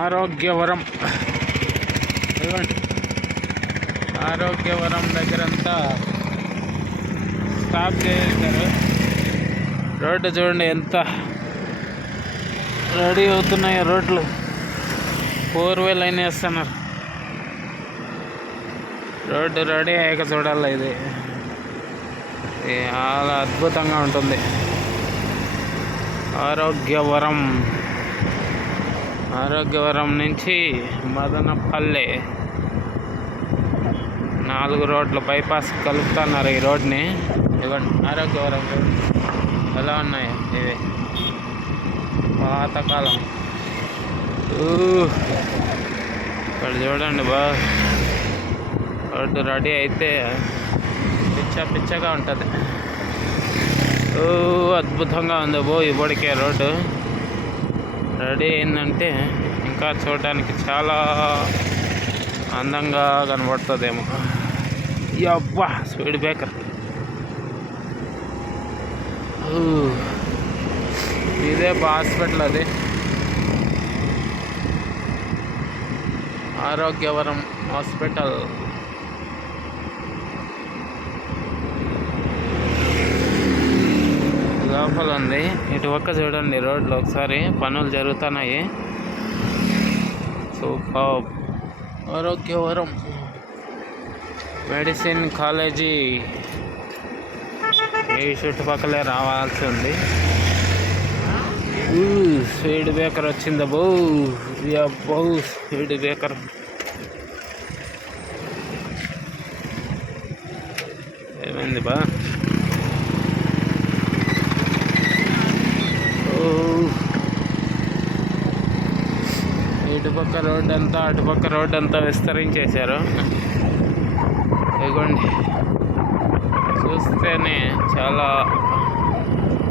Arogyavaram. Arogyavaram దగ్గరంతా stop చేశారు. Road చూడండి ఎంత రెడీ అవుతున్నాయో రోడ్లు. 4 వే లైన్ వేస్తున్నారు. రోడ్డు రెడీ అయ్యాక చూడాలి. ఇది చాలా అద్భుతంగా ఉంటుంది. ఆరోగ్యవరం నుంచి మదనపల్లె 4 రోడ్లు బైపాస్ కలుపుతున్నారు ఈ రోడ్ని. ఇవ్వండి ఆరోగ్యవరం ఎలా ఉన్నాయి. ఇవి పాతకాలం. ఇక్కడ చూడండి బాగా రోడ్డు రెడీ అయితే పిచ్చగా ఉంటుంది. అద్భుతంగా ఉంది ఇప్పటికే రోడ్డు రెడీ అయిందంటే ఇంకా చూడడానికి చాలా అందంగా కనబడుతుందేమో. అబ్బా స్పీడ్ బ్రేకర్. ఇదే హాస్పిటల్. అది ఆరోగ్యవరం హాస్పిటల్. లోపల ఉంది. ఇటు పక్క చూడండి రోడ్లు ఒకసారి పనులు జరుగుతున్నాయి. సూపర్. ఆరోగ్యవరం మెడిసిన్ కాలేజీ ఈ చుట్టుపక్కలే రావాల్సి ఉంది. స్పీడ్ బ్రేకర్ వచ్చింది స్పీడ్ బ్రేకర్. ఏమైంది బా? ఇటుపక్క రోడ్డు అంతా అటుపక్క రోడ్డు అంతా విస్తరించేశారు. ఇదిగోండి చూస్తేనే చాలా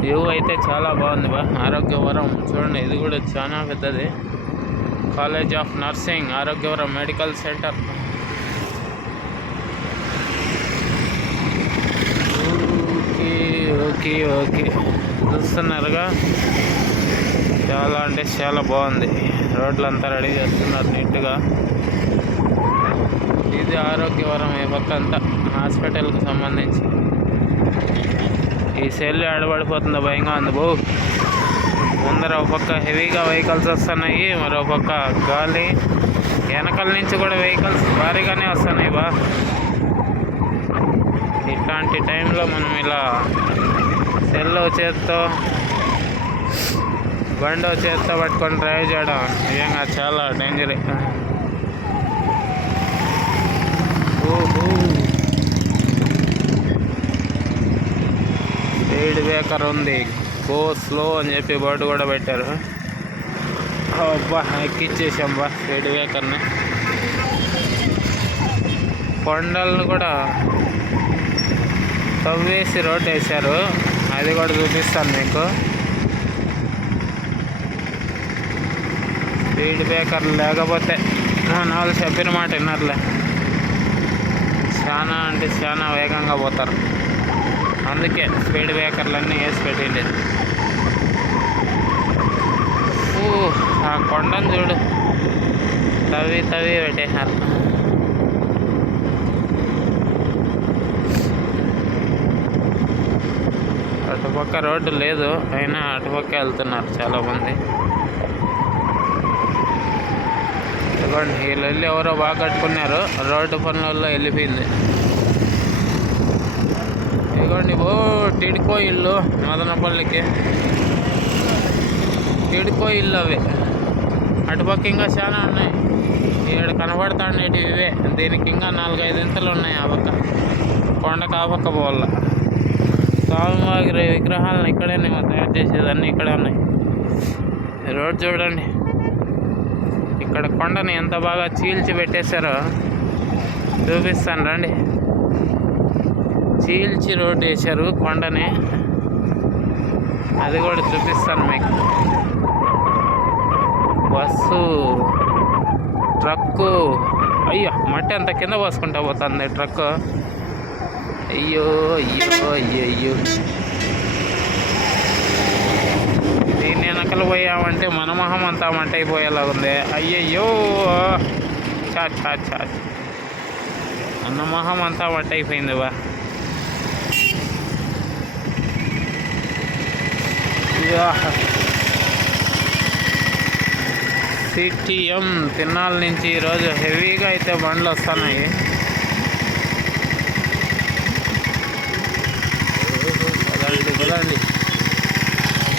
వ్యూ అయితే చాలా బాగుంది బా. ఆరోగ్యవరం చూడండి, ఇది కూడా చాలా పెద్దది. College of nursing, Arogyavaram medical centre. Okay చూస్తున్నారుగా, చాలా అంటే చాలా బాగుంది. రోడ్లంతా రెడీ చేస్తున్నారు నీట్గా. ఇది ఆరోగ్యవరం ఈ పక్క అంతా హాస్పిటల్కి సంబంధించి. ఈ సెల్ ఆడబడిపోతుందో భయంగా ఉంది ముందర ఒక పక్క హెవీగా వెహికల్స్ వస్తున్నాయి, మరో పక్క గాలి. వెనకాల నుంచి కూడా వెహికల్స్ భారీగానే వస్తున్నాయి ఇట్లాంటి టైంలో మనం ఇలా సెల్ చేత్తో బండి చేత్తో పట్టుకొని డ్రైవ్ చేయడం నిజంగా చాలా డేంజర్. స్పీడ్ బ్రేకర్ ఉంది, గో స్లో అని చెప్పి బోర్డు కూడా పెట్టారు. ఎక్కిచ్చేసాం స్పీడ్ బ్రేకర్ని. కొండలను కూడా తవ్వేసి రోడ్డు వేశారు, అది కూడా చూపిస్తాను మీకు. స్పీడ్ బ్రేకర్ లేకపోతే మన వాళ్ళు చెప్పిన మాట విన్నారులే, చాలా అంటే చాలా వేగంగా పోతారు. అందుకే స్పీడ్ బ్రేకర్లన్నీ వేసి పెట్టిండేది. ఆ కొండను చూడు, తవ్వి పెట్టేశారు. అటుపక్క రోడ్డు లేదు, అయినా అటుపక్క వెళ్తున్నారు చాలామంది. ఇదిగోండి వీళ్ళు వెళ్ళి ఎవరో బాగా కట్టుకున్నారు, రోడ్డు పనులలో వెళ్ళిపోయింది. ఇదిగోండి టిడ్కో ఇల్లు, మదనపల్లికి టిడ్కో ఇల్లు అవి. అటుపక్క ఇంకా చాలా ఉన్నాయి, ఇక్కడ కనబడుతుండేవి ఇవే. దీనికి ఇంకా 4-5 ఇంతలు ఉన్నాయి. ఆ పక్క కొండకు ఆ పక్క పోవాల. స్వామివారి విగ్రహాలను ఇక్కడే తయారు చేసేదాన్ని ఇక్కడే ఉన్నాయి. రోడ్ చూడండి, ఇక్కడ కొండని ఎంత బాగా చీల్చి పెట్టేశారో చూపిస్తాను రండి. చీల్చి రోడ్డు వేశారు కొండని, అది కూడా చూపిస్తాను మీకు. బస్సు, ట్రక్కు, అయ్యో మట్టి అంత కింద పోసుకుంటా పోతుంది ట్రక్కు. అయ్యో దీన్ని వెనకలు పోయామంటే మన మొహం అంతా మంట అయిపోయేలా ఉంది. అయ్యయ్యో చా చా చా అన్న మొహం అంతా మంట అయిపోయింది బా. సిటిఎం తిన్నాల నుంచి ఈరోజు హెవీగా అయితే బండ్లు వస్తున్నాయి. కుదండి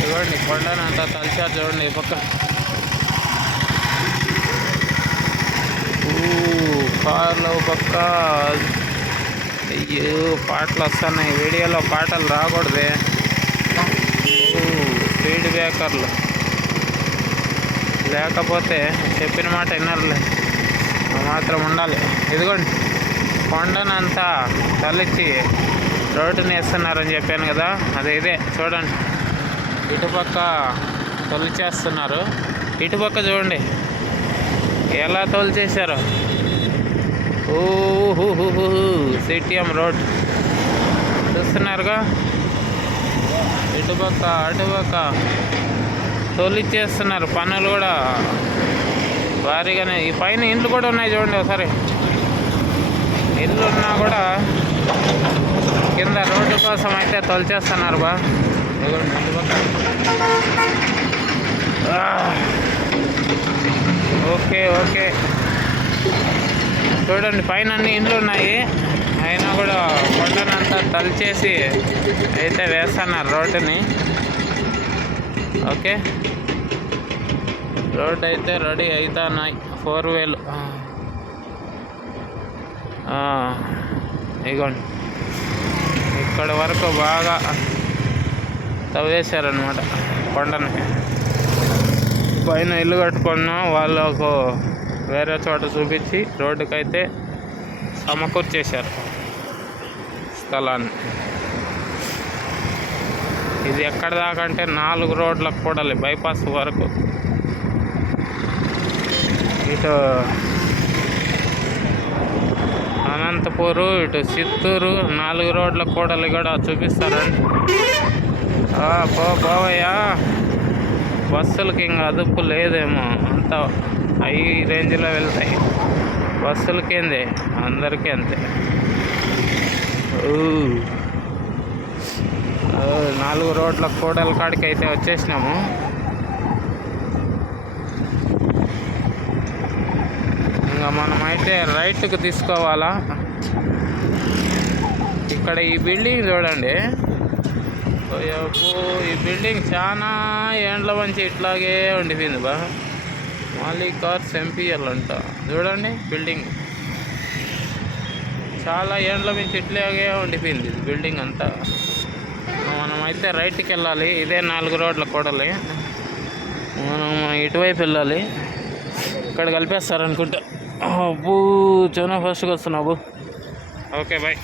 చూడండి కొండనంతా తలిచారు చూడండి ఈ పక్క. కార్లో పక్క. అయ్యో పాటలు వస్తున్నాయి. వీడియోలో పాటలు రాకూడదే. స్పీడ్ బ్రేకర్లు లేకపోతే చెప్పిన మాట వినర్లే, మాత్రం ఉండాలి. ఇదిగోండి కొండనంతా తలిచి రోడ్డుని వేస్తున్నారని చెప్పాను కదా, అదే ఇదే చూడండి. ఇటుపక్క తొలిచేస్తున్నారు, ఇటుపక్క చూడండి ఎలా తోల్చేశారు. ఓహో సిటిఎం రోడ్ చూస్తున్నారుగా. ఇటుపక్క అటుపక్క తొలిచేస్తున్నారు. పనులు కూడా భారీగానే. ఈ పైన ఇండ్లు కూడా ఉన్నాయి చూడండి ఒకసారి. ఇల్లు ఉన్నా కూడా కింద రోడ్డు కోసం అయితే తొలిచేస్తున్నారు బా. ఇదిగోండి ఇటుపక్క. ఓకే ఓకే చూడండి పైన అన్ని ఇండ్లు ఉన్నాయి, అయినా కూడా కొండనంతా తలిచేసి అయితే వేస్తున్నారు రోడ్డుని. ఓకే రోడ్ అయితే రెడీ అవుతున్నాయి. 4 wheel ఇగోండి ఇక్కడ వరకు బాగా తవ్వేశారనమాట కొండని. పైన ఇల్లు కట్టుకున్నా వాళ్ళకు వేరే చోట చూపించి రోడ్డుకైతే సమకూర్చేశారు స్థలాన్ని. ఇది ఎక్కడ దాకా అంటే 4 రోడ్లకు కూడాలి, బైపాస్ వరకు. ఇటు అనంతపూరు, ఇటు చిత్తూరు 4 రోడ్ల కూడలి కూడా చూపిస్తారండి. పోవయ్యా బస్సులకి ఇంకా అదుపు లేదేమో, అంత హై రేంజ్లో వెళ్తాయి బస్సులకేంది, అందరికీ అంతే. 4 రోడ్ల కూడల కాడికి అయితే వచ్చేసినాము. ఇంకా మనమైతే రైట్కి తీసుకోవాలా. ఇక్కడ ఈ బిల్డింగ్ చూడండి. ఈ బిల్డింగ్ చాలా ఏండ్ల నుంచి ఇట్లాగే ఉండిపోయింది బా. మాలికార్స్ ఎంపీఎల్ అంట చూడండి. బిల్డింగ్ చాలా ఏండ్ల నుంచి ఇట్లాగే ఉండిపోయింది బిల్డింగ్ అంతా. మనమైతే రైట్కి వెళ్ళాలి. ఇదే 4 రోడ్ల కూడలి. మనం ఇటువైపు వెళ్ళాలి. ఇక్కడ కలిపేస్తారనుకుంటా. అబ్బూ చాలా ఫాస్ట్గా వస్తున్నావు. Okay bye.